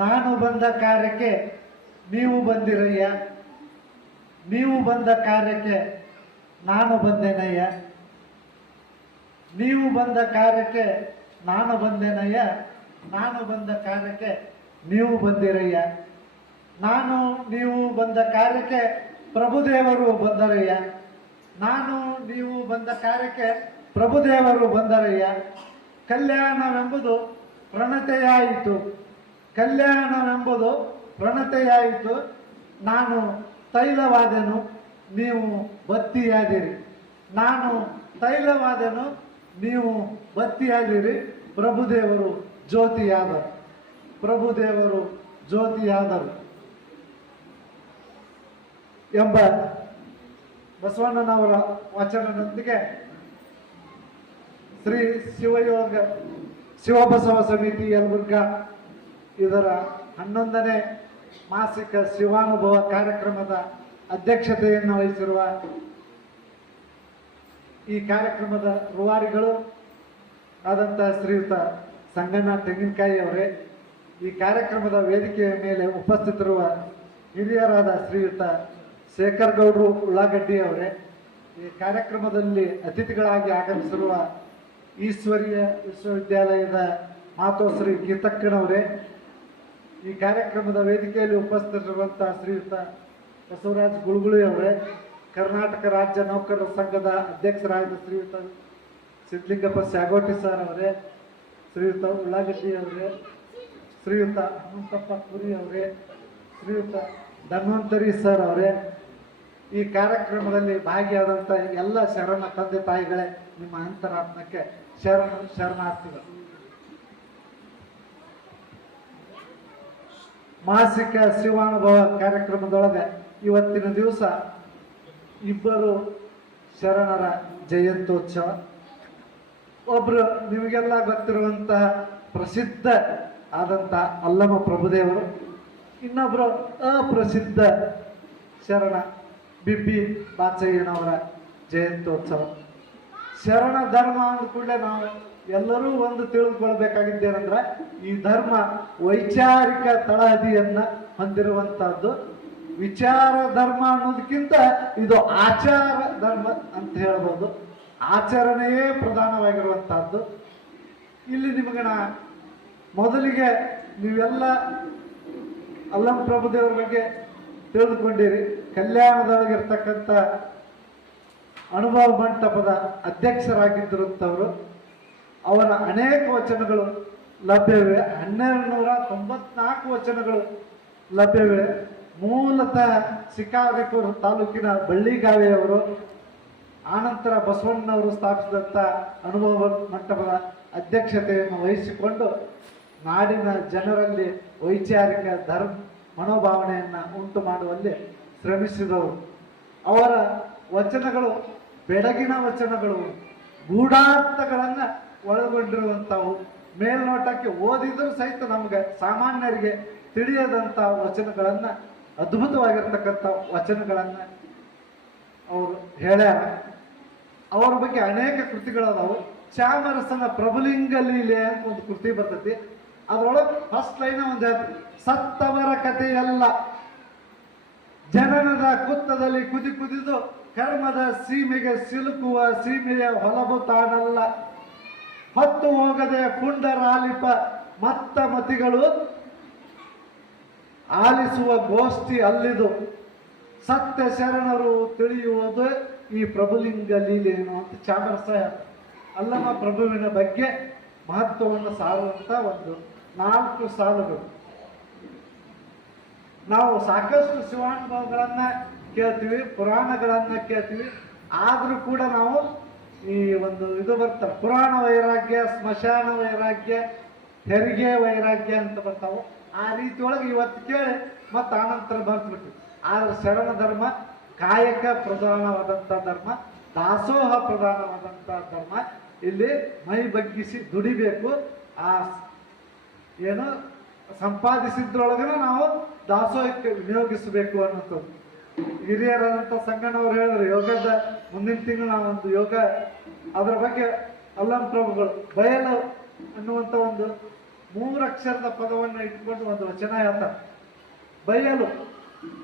ನಾನು ಬಂದ ಕಾರ್ಯಕ್ಕೆ ನೀವು ಬಂದಿರಯ್ಯ, ನೀವು ಬಂದ ಕಾರ್ಯಕ್ಕೆ ನಾನು ಬಂದೇನಯ್ಯ, ನೀವು ಬಂದ ಕಾರ್ಯಕ್ಕೆ ನಾನು ಬಂದೇನಯ್ಯ, ನಾನು ಬಂದ ಕಾರ್ಯಕ್ಕೆ ನೀವು ಬಂದಿರಯ್ಯ, ನಾನು ನೀವು ಬಂದ ಕಾರ್ಯಕ್ಕೆ ಪ್ರಭುದೇವರು ಬಂದರಯ್ಯ, ನಾನು ನೀವು ಬಂದ ಕಾರ್ಯಕ್ಕೆ ಪ್ರಭುದೇವರು ಬಂದರಯ್ಯ. ಕಲ್ಯಾಣವೆಂಬುದು ಪ್ರಣತೆಯಾಯಿತು, ಕಲ್ಯಾಣವೆಂಬುದು ಪ್ರಣತೆಯಾಯಿತು. ನಾನು ತೈಲವಾದೆನು, ನೀವು ಬತ್ತಿಯಾದಿರಿ. ನಾನು ತೈಲವಾದೆನು, ನೀವು ಬತ್ತಿಯಾದಿರಿ. ಪ್ರಭುದೇವರು ಜ್ಯೋತಿಯಾದರು, ಪ್ರಭುದೇವರು ಜ್ಯೋತಿಯಾದರು ಎಂಬ ಬಸವಣ್ಣನವರ ವಚನದೊಂದಿಗೆ ಶ್ರೀ ಶಿವಬಸವ ಸಮಿತಿ ಯಲಬುರ್ಗಾ ಇದರ 11ನೇ ಮಾಸಿಕ ಶಿವಾನುಭವ ಕಾರ್ಯಕ್ರಮದ ಅಧ್ಯಕ್ಷತೆಯನ್ನು ವಹಿಸಿರುವ ಈ ಕಾರ್ಯಕ್ರಮದ ರೂವಾರಿಗಳು ಆದಂಥ ಶ್ರೀಯುತ ಸಂಗಣ್ಣ ತೆಂಗಿನಕಾಯಿ ಅವರೇ, ಈ ಕಾರ್ಯಕ್ರಮದ ವೇದಿಕೆಯ ಮೇಲೆ ಉಪಸ್ಥಿತರುವ ಹಿರಿಯರಾದ ಶ್ರೀಯುತ ಶೇಖರ್ ಗೌಡ್ರು ಉಳ್ಳಾಗಡ್ಡಿ ಅವರೇ, ಈ ಕಾರ್ಯಕ್ರಮದಲ್ಲಿ ಅತಿಥಿಗಳಾಗಿ ಆಗಮಿಸಿರುವ ಈಶ್ವರೀಯ ವಿಶ್ವವಿದ್ಯಾಲಯದ ಮಾತೋಶ್ರೀ ಗೀತಕ್ಕನವರೇ, ಈ ಕಾರ್ಯಕ್ರಮದ ವೇದಿಕೆಯಲ್ಲಿ ಉಪಸ್ಥಿತರಿರುವಂತಹ ಶ್ರೀಯುತ ಬಸವರಾಜ್ ಗುಳುಗುಳಿ ಅವರೇ, ಕರ್ನಾಟಕ ರಾಜ್ಯ ನೌಕರರ ಸಂಘದ ಅಧ್ಯಕ್ಷರಾದ ಶ್ರೀಯುತ ಸಿದ್ಲಿಂಗಪ್ಪ ಸ್ಯಾಗೋಟಿ ಸರ್ ಅವರೇ, ಶ್ರೀಯುತ ಉಳ್ಳಾಗಡ್ಡಿ ಅವರೇ, ಶ್ರೀಯುತ ಹನುಮಂತಪ್ಪ ಪುರಿ ಅವರೇ, ಶ್ರೀಯುತ ಧನ್ವಂತರಿ ಸರ್ ಅವರೇ, ಈ ಕಾರ್ಯಕ್ರಮದಲ್ಲಿ ಭಾಗಿಯಾದಂಥ ಎಲ್ಲ ಶರಣ ತಂದೆ ತಾಯಿಗಳೇ, ನಿಮ್ಮ ಅಂತರಾತ್ಮಕ್ಕೆ ಶರಣಾರ್ಥಿಗಳು. ಮಾಸಿಕ ಶಿವಾನುಭವ ಕಾರ್ಯಕ್ರಮದೊಳಗೆ ಇವತ್ತಿನ ದಿವಸ ಇಬ್ಬರು ಶರಣರ ಜಯಂತ್ಯೋತ್ಸವ. ಒಬ್ರು ನಿಮಗೆಲ್ಲ ಗೊತ್ತಿರುವಂತಹ ಪ್ರಸಿದ್ಧ ಆದಂತಹ ಅಲ್ಲಮ ಪ್ರಭುದೇವರು, ಇನ್ನೊಬ್ರು ಅಪ್ರಸಿದ್ಧ ಶರಣ ಬಿಬ್ಬಿ ಬಾಚಯ್ಯನವರ ಜಯಂತ್ಯೋತ್ಸವ. ಶರಣ ಧರ್ಮ ಅಂದ ಕೂಡಲೇ ನಾವು ಎಲ್ಲರೂ ಒಂದು ತಿಳಿದುಕೊಳ್ಬೇಕಾಗಿದ್ದೇನೆಂದ್ರೆ, ಈ ಧರ್ಮ ವೈಚಾರಿಕ ತಳಹದಿಯನ್ನ ಹೊಂದಿರುವಂತಹದ್ದು. ವಿಚಾರ ಧರ್ಮ ಅನ್ನೋದಕ್ಕಿಂತ ಇದು ಆಚಾರ ಧರ್ಮ ಅಂತ ಹೇಳ್ಬೋದು. ಆಚರಣೆಯೇ ಪ್ರಧಾನವಾಗಿರುವಂತಹದ್ದು. ಇಲ್ಲಿ ನಿಮಗಣ ಮೊದಲಿಗೆ ನೀವೆಲ್ಲ ಅಲ್ಲಂ ಪ್ರಭುದೇವರ ಬಗ್ಗೆ ತಿಳಿದುಕೊಂಡಿರಿ. ಕಲ್ಯಾಣದೊಳಗಿರ್ತಕ್ಕಂಥ ಅನುಭವ ಮಂಟಪದ ಅಧ್ಯಕ್ಷರಾಗಿದ್ದಂಥವರು. ಅವರ ಅನೇಕ ವಚನಗಳು ಲಭ್ಯವಿವೆ. 1294 ವಚನಗಳು ಲಭ್ಯವಿವೆ. ಮೂಲತಃ ಶಿಕಾರಿಪುರ ತಾಲೂಕಿನ ಬಳ್ಳಿಗಾವೆಯವರು. ಆನಂತರ ಬಸವಣ್ಣನವರು ಸ್ಥಾಪಿಸಿದಂಥ ಅನುಭವ ಮಂಟಪದ ಅಧ್ಯಕ್ಷತೆಯನ್ನು ವಹಿಸಿಕೊಂಡು ನಾಡಿನ ಜನರಲ್ಲಿ ವೈಚಾರಿಕ ಧರ್ಮ ಮನೋಭಾವನೆಯನ್ನು ಉಂಟು ಮಾಡುವಲ್ಲಿ ಶ್ರಮಿಸಿದವರು. ಅವರ ವಚನಗಳು ಬೆಳಗಿನ ವಚನಗಳು, ಗೂಢಾರ್ಥಗಳನ್ನು ಒಳಗೊಂಡಿರುವಂಥವು. ಮೇಲ್ನೋಟಕ್ಕೆ ಓದಿದರೂ ಸಹಿತ ನಮಗೆ ಸಾಮಾನ್ಯರಿಗೆ ತಿಳಿಯದಂಥ ವಚನಗಳನ್ನು, ಅದ್ಭುತವಾಗಿರ್ತಕ್ಕಂಥ ವಚನಗಳನ್ನು ಅವರು ಹೇಳ್ಯಾರ. ಅವರ ಬಗ್ಗೆ ಅನೇಕ ಕೃತಿಗಳದಾವು. ಚಾಮರಸನ ಪ್ರಭುಲಿಂಗ ಲೀಲೆ ಅಂತ ಒಂದು ಕೃತಿ ಬರ್ತೈತಿ. ಅದರೊಳಗೆ ಫಸ್ಟ್ ಲೈನ್ ಒಂದು ಹೇಳ್ತೀವಿ, ಸತ್ತವರ ಕಥೆಯಲ್ಲ, ಜನನದ ಕುತ್ತದಲ್ಲಿ ಕುದಿ ಕುದಿದು ಕರ್ಮದ ಸೀಮೆಗೆ ಸಿಲುಕುವ ಸೀಮೆಯ ಹೊಲಬು ತಾನಲ್ಲ, ಹೊತ್ತು ಹೋಗದೆ ಪುಂಡರಾಲಿಪ ಮತ್ತ ಮತಿಗಳು ಆಲಿಸುವ ಗೋಷ್ಠಿ ಅಲ್ಲಿದು, ಸತ್ಯ ಶರಣರು ತಿಳಿಯುವುದು ಈ ಪ್ರಭುಲಿಂಗ ಲೀಲೆಯನ್ನು ಅಂತ ಚಾಮರಸ ಅಲ್ಲಮ ಪ್ರಭುವಿನ ಬಗ್ಗೆ ಮಹತ್ವವನ್ನು ಸಾರುವಂತ ಒಂದು 4 ಸಾಲುಗಳು. ನಾವು ಸಾಕಷ್ಟು ಶಿವಾನುಭವಗಳನ್ನ ಕೇಳ್ತೀವಿ, ಪುರಾಣಗಳನ್ನ ಕೇಳ್ತೀವಿ. ಆದ್ರೂ ಕೂಡ ನಾವು ಈ ಒಂದು ಇದು ಬರ್ತಾರೆ, ಪುರಾಣ ವೈರಾಗ್ಯ, ಸ್ಮಶಾನ ವೈರಾಗ್ಯ, ಹೆರಿಗೆ ವೈರಾಗ್ಯ ಅಂತ ಬರ್ತಾವೆ. ಆ ರೀತಿ ಒಳಗೆ ಇವತ್ತು ಕೇಳಿ ಮತ್ತು ಆನಂತರ ಬರ್ತ್ಬಿಟ್ಟು. ಆದ್ರೆ ಶರಣ ಧರ್ಮ ಕಾಯಕ ಪ್ರಧಾನವಾದಂಥ ಧರ್ಮ, ದಾಸೋಹ ಪ್ರಧಾನವಾದಂಥ ಧರ್ಮ. ಇಲ್ಲಿ ಮೈ ಬಗ್ಗಿಸಿ ದುಡಿಬೇಕು. ಆ ಏನು ಸಂಪಾದಿಸಿದ್ರೊಳಗನ ನಾವು ದಾಸೋಹಕ್ಕೆ ವಿನಿಯೋಗಿಸಬೇಕು ಅನ್ನೋದು ಹಿರಿಯರಾದಂಥ ಸಂಗಣ್ಣವ್ರು ಹೇಳಿದ್ರು. ಯೋಗದ ಮುಂದಿನ ತಿಂಗಳು ನಾವೊಂದು ಯೋಗ ಅದರ ಬಗ್ಗೆ ಅಲ್ಲಂ ಪ್ರಭುಗಳು ಬಯಲು ಅನ್ನುವಂಥ ಒಂದು 3 ಅಕ್ಷರದ ಪದವನ್ನು ಇಟ್ಕೊಂಡು ಒಂದು ವಚನ ಹೇಳ್ತಾರೆ. ಬಯಲು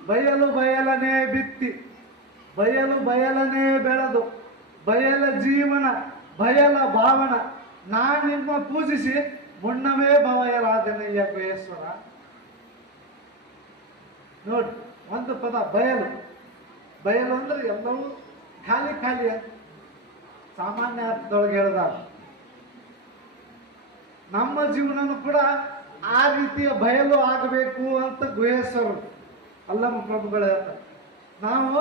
ಬಯಲು ಬಯಲನೇ ಬಿತ್ತಿ, ಬಯಲು ಬಯಲನೇ ಬೆಳೆದು, ಬಯಲ ಜೀವನ ಬಯಲ ಭಾವನ, ನಾನಿಮ್ಮ ಪೂಜಿಸಿ ಮುನ್ನವೇ ಭವಯರಾಧನೆಯ ಬೇಶ್ವರ. ನೋಡಿ, ಒಂದು ಪದ ಬಯಲು. ಬಯಲು ಅಂದ್ರೆ ಎಲ್ಲವೂ ಖಾಲಿ ಖಾಲಿ ಅಂತ ಸಾಮಾನ್ಯ ಅರ್ಥದೊಳಗೆ ಹೇಳಿದಾಗ, ನಮ್ಮ ಜೀವನನೂ ಕೂಡ ಆ ರೀತಿಯ ಬಯಲು ಆಗಬೇಕು ಅಂತ ಗುಹೇಶ್ವರರು ಅಲ್ಲಮ್ಮ ಪ್ರಭುಗಳು ಹೇಳ್ತಾರೆ. ನಾವು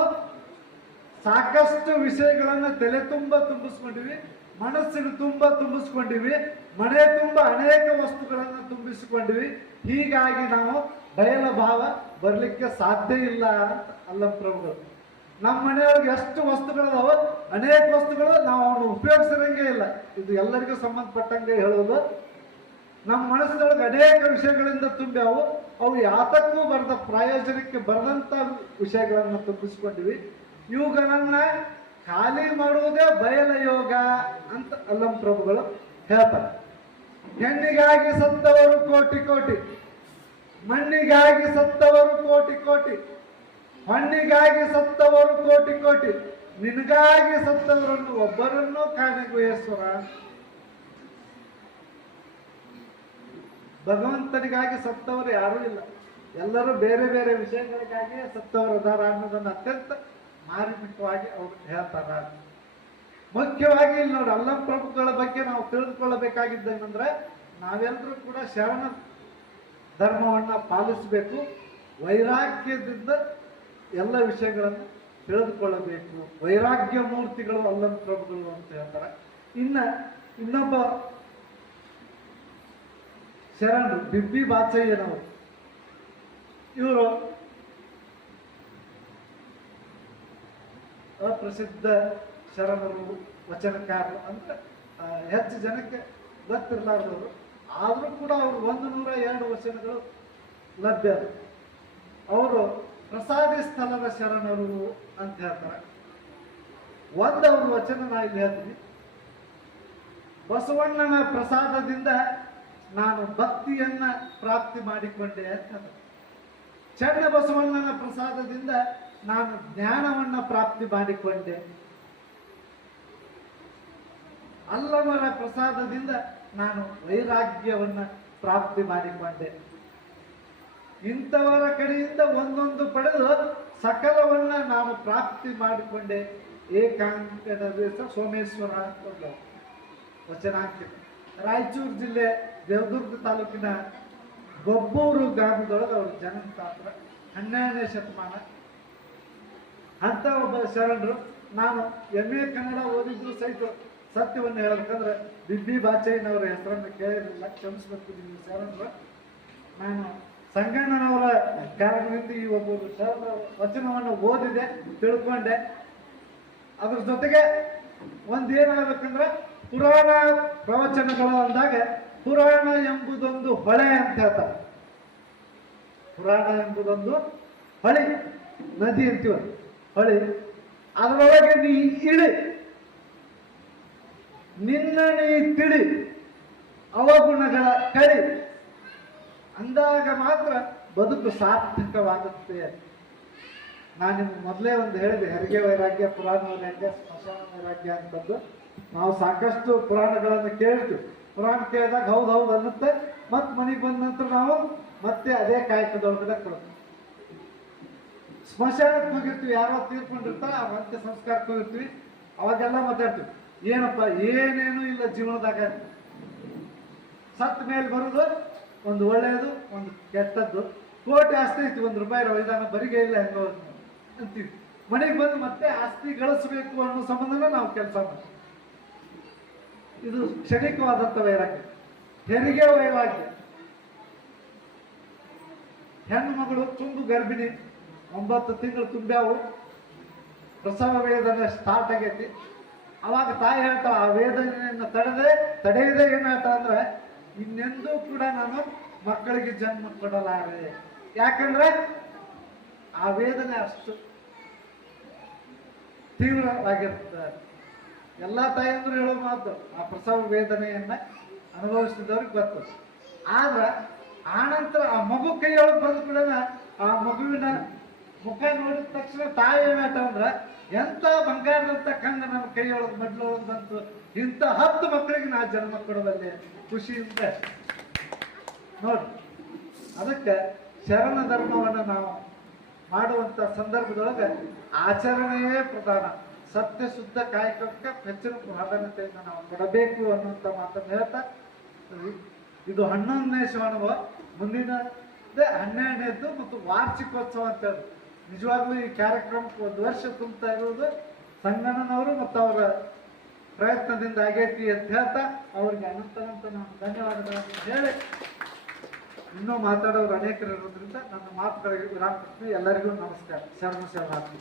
ಸಾಕಷ್ಟು ವಿಷಯಗಳನ್ನು ತಲೆ ತುಂಬ ತುಂಬಿಸ್ಕೊಂಡಿವಿ, ಮನಸ್ಸಿಗೆ ತುಂಬ ತುಂಬಿಸ್ಕೊಂಡಿವಿ, ಮನೆ ತುಂಬ ಅನೇಕ ವಸ್ತುಗಳನ್ನು ತುಂಬಿಸಿಕೊಂಡಿವಿ. ಹೀಗಾಗಿ ನಾವು ಬಯಲ ಭಾವ ಬರಲಿಕ್ಕೆ ಸಾಧ್ಯ ಇಲ್ಲ ಅಂತ ಅಲ್ಲಮ್ಮ ಪ್ರಭುಗಳು. ನಮ್ಮ ಮನೆಯೊಳಗೆ ಎಷ್ಟು ವಸ್ತುಗಳದಾವ, ಅನೇಕ ವಸ್ತುಗಳು ನಾವು ಅವನು ಉಪಯೋಗಿಸಿರಂಗೆ ಇಲ್ಲ. ಇದು ಎಲ್ಲರಿಗೂ ಸಂಬಂಧಪಟ್ಟಂಗೆ ಹೇಳೋದು. ನಮ್ಮ ಮನಸ್ಸಿನೊಳಗೆ ಅನೇಕ ವಿಷಯಗಳಿಂದ ತುಂಬ್ಯಾವು, ಅವು ಯಾತಕ್ಕೂ ಬರೆದ ಪ್ರಯೋಜನಕ್ಕೆ ಬರೆದಂಥ ವಿಷಯಗಳನ್ನು ತುಂಬಿಸ್ಕೊಂಡಿವಿ. ಇವುಗಳನ್ನ ಖಾಲಿ ಮಾಡುವುದೇ ಬಯಲ ಯೋಗ ಅಂತ ಅಲ್ಲಮ್ಮ ಪ್ರಭುಗಳು ಹೇಳ್ತಾರೆ. ಹೆಣ್ಣಿಗಾಗಿ ಸತ್ತವರು ಕೋಟಿ ಕೋಟಿ, ಮಣ್ಣಿಗಾಗಿ ಸತ್ತವರು ಕೋಟಿ ಕೋಟಿ, ಹಣ್ಣಿಗಾಗಿ ಸತ್ತವರು ಕೋಟಿ ಕೋಟಿ, ನಿನಗಾಗಿ ಸತ್ತವರನ್ನು ಒಬ್ಬರನ್ನೂ ಕಾಣೆಗುಹೇಶ್ವರ. ಭಗವಂತನಿಗಾಗಿ ಸತ್ತವರು ಯಾರೂ ಇಲ್ಲ, ಎಲ್ಲರೂ ಬೇರೆ ಬೇರೆ ವಿಷಯಗಳಿಗಾಗಿ ಸತ್ತವರು ಅದಾರ ಅನ್ನೋದನ್ನು ಅತ್ಯಂತ ಮಾರ್ಮಿಕವಾಗಿ ಅವರು ಹೇಳ್ತಾರ. ಮುಖ್ಯವಾಗಿ ಇಲ್ಲಿ ನೋಡಿ, ಅಲ್ಲಮ್ಮ ಪ್ರಭುಗಳ ಬಗ್ಗೆ ನಾವು ತಿಳಿದುಕೊಳ್ಳಬೇಕಾಗಿದ್ದೇನೆಂದ್ರೆ, ನಾವೆಲ್ಲರೂ ಕೂಡ ಶರಣ ಧರ್ಮವನ್ನ ಪಾಲಿಸಬೇಕು, ವೈರಾಗ್ಯದಿಂದ ಎಲ್ಲ ವಿಷಯಗಳನ್ನು ತಿಳಿದುಕೊಳ್ಳಬೇಕು. ವೈರಾಗ್ಯ ಮೂರ್ತಿಗಳು ಅಲ್ಲಮ್ಮ ಪ್ರಭುಗಳು ಅಂತ ಹೇಳ್ತಾರೆ. ಇನ್ನೊಬ್ಬ ಶರಣರು ಬಿಬ್ಬಿ ಬಾಚಯ್ಯನವರು, ಇವರು ಅಪ್ರಸಿದ್ಧ ಶರಣರು, ವಚನಕಾರರು ಅಂದ್ರೆ ಹೆಚ್ಚು ಜನಕ್ಕೆ ಗೊತ್ತಿರಲಾರದವರು. ಆದರೂ ಕೂಡ ಅವರು 102 ವಚನಗಳು ಲಭ್ಯ. ಅವರು ಪ್ರಸಾದಿ ಸ್ಥಳದ ಶರಣರು ಅಂತ ಹೇಳ್ತಾರೆ. ಅವ್ರ ವಚನ ನಾ ಇಲ್ಲಿ ಹೇಳ್ತೀನಿ. ಬಸವಣ್ಣನ ಪ್ರಸಾದದಿಂದ ನಾನು ಭಕ್ತಿಯನ್ನ ಪ್ರಾಪ್ತಿ ಮಾಡಿಕೊಂಡೆ ಅಂತ ಹೇಳ್ತಾರೆ. ಚನ್ನ ಬಸವಣ್ಣನ ಪ್ರಸಾದದಿಂದ ನಾನು ಜ್ಞಾನವನ್ನ ಪ್ರಾಪ್ತಿ ಮಾಡಿಕೊಂಡೆ. ಅಲ್ಲಮರ ಪ್ರಸಾದದಿಂದ ನಾನು ವೈರಾಗ್ಯವನ್ನ ಪ್ರಾಪ್ತಿ ಮಾಡಿಕೊಂಡೆ. ಇಂಥವರ ಕಡೆಯಿಂದ ಒಂದೊಂದು ಪಡೆದು ಸಕಲವನ್ನ ನಾನು ಪ್ರಾಪ್ತಿ ಮಾಡಿಕೊಂಡೆ. ಏಕಾಂಕದ ದಿವಸ ಸೋಮೇಶ್ವರ ಅಂತ ವಚನ ಹಾಕ್ತೀನಿ. ರಾಯಚೂರು ಜಿಲ್ಲೆ ದೇವದುರ್ಗ ತಾಲೂಕಿನ ಗೊಬ್ಬೂರು ಗ್ರಾಮದೊಳಗೆ ಅವ್ರ ಜನ್ಮತಾತ್ರ 12ನೇ ಶತಮಾನ. ಅಂತ ಒಬ್ಬ ಶರಣರು. ನಾನು MA ಕನ್ನಡ ಓದಿದ್ರು ಸಹಿತ ಸತ್ಯವನ್ನು ಹೇಳ್ಬೇಕಂದ್ರೆ ಬಿಬ್ಬಿ ಬಾಚಯ್ಯನವರ ಹೆಸರನ್ನು ಕೇಳಿರಲಿಲ್ಲ, ಕ್ಷಮಿಸಬೇಕು ನಿಮ್ಮ ಶರಣರು. ನಾನು ಸಂಗಣ್ಣನವರ ಕಾರಣದಿಂದ ಈ ಒಬ್ಬರು ಶರಣರ ವಚನವನ್ನು ಓದಿದೆ, ತಿಳ್ಕೊಂಡೆ. ಅದ್ರ ಜೊತೆಗೆ ಏನಾಗಬೇಕಂದ್ರೆ, ಪುರಾಣ ಪ್ರವಚನಗಳು ಅಂದಾಗ ಪುರಾಣ ಎಂಬುದೊಂದು ಹೊಳೆ ಅಂತ ಹೇಳ್ತಾರೆ. ಪುರಾಣ ಎಂಬುದೊಂದು ಹೊಳಿ, ನದಿ ಅಂತೀವ, ಹೊಳಿ. ಅದರೊಳಗೆ ನೀ ಇಳಿ, ನಿನ್ನ ನೀ ತಿಳಿ, ಅವಗುಣಗಳ ಕಳಿ ಅಂದಾಗ ಮಾತ್ರ ಬದುಕು ಸಾರ್ಥಕವಾಗುತ್ತೆ. ನಾನು ನಿಮ್ಗೆ ಮೊದಲೇ ಒಂದು ಹೇಳಿದೆ, ಹೆರಿಗೆ ವೈರಾಗ್ಯ, ಪುರಾಣ ವೈರಾಗ್ಯ, ಸ್ಮಶಾನ ವೈರಾಗ್ಯ ಅಂತದ್ದು. ನಾವು ಸಾಕಷ್ಟು ಪುರಾಣಗಳನ್ನು ಕೇಳ್ತೀವಿ. ಪುರಾಣ ಕೇಳಿದಾಗ ಹೌದು ಹೌದು ಅನ್ನುತ್ತೆ. ಮತ್ತೆ ಮನೆಗೆ ಬಂದ ನಂತರ ನಾವು ಮತ್ತೆ ಅದೇ ಕಾಯಕದೊಳಗಡೆ ಕೊಡ್ತೀವಿ. ಸ್ಮಶಾನಕ್ಕೆ ಹೋಗಿರ್ತೀವಿ, ಯಾರೋ ತೀರ್ಕೊಂಡಿರ್ತಾರೆ, ಮತ್ತೆ ಸಂಸ್ಕಾರಕ್ಕೆ ಹೋಗಿರ್ತೀವಿ, ಅವಾಗೆಲ್ಲ ಮಾತಾಡ್ತೀವಿ. ಏನಪ್ಪ ಏನೇನು ಇಲ್ಲ ಜೀವನದಾಗ, ಸತ್ ಮೇಲೆ ಬರೋದು ಒಂದು ಒಳ್ಳೆಯದು, ಒಂದು ಕೆಟ್ಟದ್ದು. ಕೋಟಿ ಆಸ್ತಿ ಐತಿ, ₹1 ವೈಧಾನ ಬರಿಗೆ ಇಲ್ಲ ಹೆಂಗೋ ಅಂತೀವಿ. ಮನೆಗೆ ಬಂದು ಮತ್ತೆ ಆಸ್ತಿ ಗಳಿಸಬೇಕು ಅನ್ನೋ ಸಂಬಂಧನ ನಾವು ಕೆಲಸ ಮಾಡ್ತೀವಿ. ಇದು ಕ್ಷಣಿಕವಾದಂಥ ವೈರಾಗ್ಯ. ಹೆರಿಗೆ ವೈರಾಗ್ಯ, ಹೆಣ್ಣು ಮಗಳು ತುಂಬು ಗರ್ಭಿಣಿ, 9 ತಿಂಗಳು ತುಂಬ್ಯಾವು, ಪ್ರಸವ ವೇದನೆ ಸ್ಟಾರ್ಟ್ ಆಗೈತಿ. ಅವಾಗ ತಾಯಿ ಹೇಳ್ತಾಳ, ಆ ವೇದನೆಯನ್ನು ತಡೆಯದೆ ಏನು ಹೇಳ್ತಾ ಅಂದ್ರೆ, ಇನ್ನೆಂದೂ ಕೂಡ ನಾನು ಮಕ್ಕಳಿಗೆ ಜನ್ಮ ಕೊಡಲಾರೆ. ಯಾಕಂದ್ರೆ ಆ ವೇದನೆ ಅಷ್ಟು ತೀವ್ರವಾಗಿರ್ತದೆ. ಎಲ್ಲ ತಾಯಿಯಂದ್ರು ಹೇಳೋ ಮಾತು, ಆ ಪ್ರಸವ ವೇದನೆಯನ್ನ ಅನುಭವಿಸಿದವ್ರಿಗೆ ಗೊತ್ತು. ಆದ್ರೆ ಆನಂತರ ಆ ಮಗು ಕೈಯೊಳಗೆ ಬಂದ ಕೂಡ ಆ ಮಗುವಿನ ಮುಖ ನೋಡಿದ ತಕ್ಷಣ ತಾಯಿ ಏನಾಯ್ತಂದ್ರೆ ಎಂಥ ಬಂಗಾರದಂತ ಕಣ್ಣು ನಮ್ಮ ಕೈಯೊಳಗೆ ಮಡ್ಲೊಳಗೆ ಬಂತು, ಇಂಥ 10 ಮಕ್ಕಳಿಗೆ ನಾ ಜನ್ಮ ಕೊಡಬಲ್ಲೆ ಖುಷಿಯಿಂದ ನೋಡಿ. ಅದಕ್ಕೆ ಶರಣ ಧರ್ಮವನ್ನು ನಾವು ಮಾಡುವಂಥ ಸಂದರ್ಭದೊಳಗೆ ಆಚರಣೆಯೇ ಪ್ರಧಾನ. ಸತ್ಯ ಶುದ್ಧ ಕಾಯಕಕ್ಕೆ ಹೆಚ್ಚಿನ ಪ್ರಾಧಾನ್ಯತೆಯನ್ನು ನಾವು ಕೊಡಬೇಕು ಅನ್ನುವಂಥ ಮಾತನ್ನು ಹೇಳ್ತಾ, ಇದು 11ನೇ ಶಿವಣವ, ಮುಂದಿನದೇ 12ನೇದ್ದು ಮತ್ತು ವಾರ್ಷಿಕೋತ್ಸವ ಅಂತ ಹೇಳಿ ನಿಜವಾಗ್ಲೂ ಈ ಕಾರ್ಯಕ್ರಮಕ್ಕೆ 1 ವರ್ಷ ತುಂಬುತ್ತಾ ಇರುವುದು ಸಂಗಣ್ಣನವರು ಮತ್ತು ಅವರ ಪ್ರಯತ್ನದಿಂದ ಆಗೈತಿ ಅಂತ ಹೇಳ್ತಾ ಅವ್ರಿಗೆ ಅನಂತ ನಾನು ಧನ್ಯವಾದಗಳನ್ನು ಹೇಳಿ, ಇನ್ನೂ ಮಾತಾಡೋರು ಅನೇಕರು ಇರೋದ್ರಿಂದ ನನ್ನ ಮಾತುಗಳಿಗೆ ವಿರಾಮ ಕೊಡ್ತೀನಿ. ಎಲ್ಲರಿಗೂ ನಮಸ್ಕಾರ. ಶರಣ ಶರಣಾರ್ಥಿ.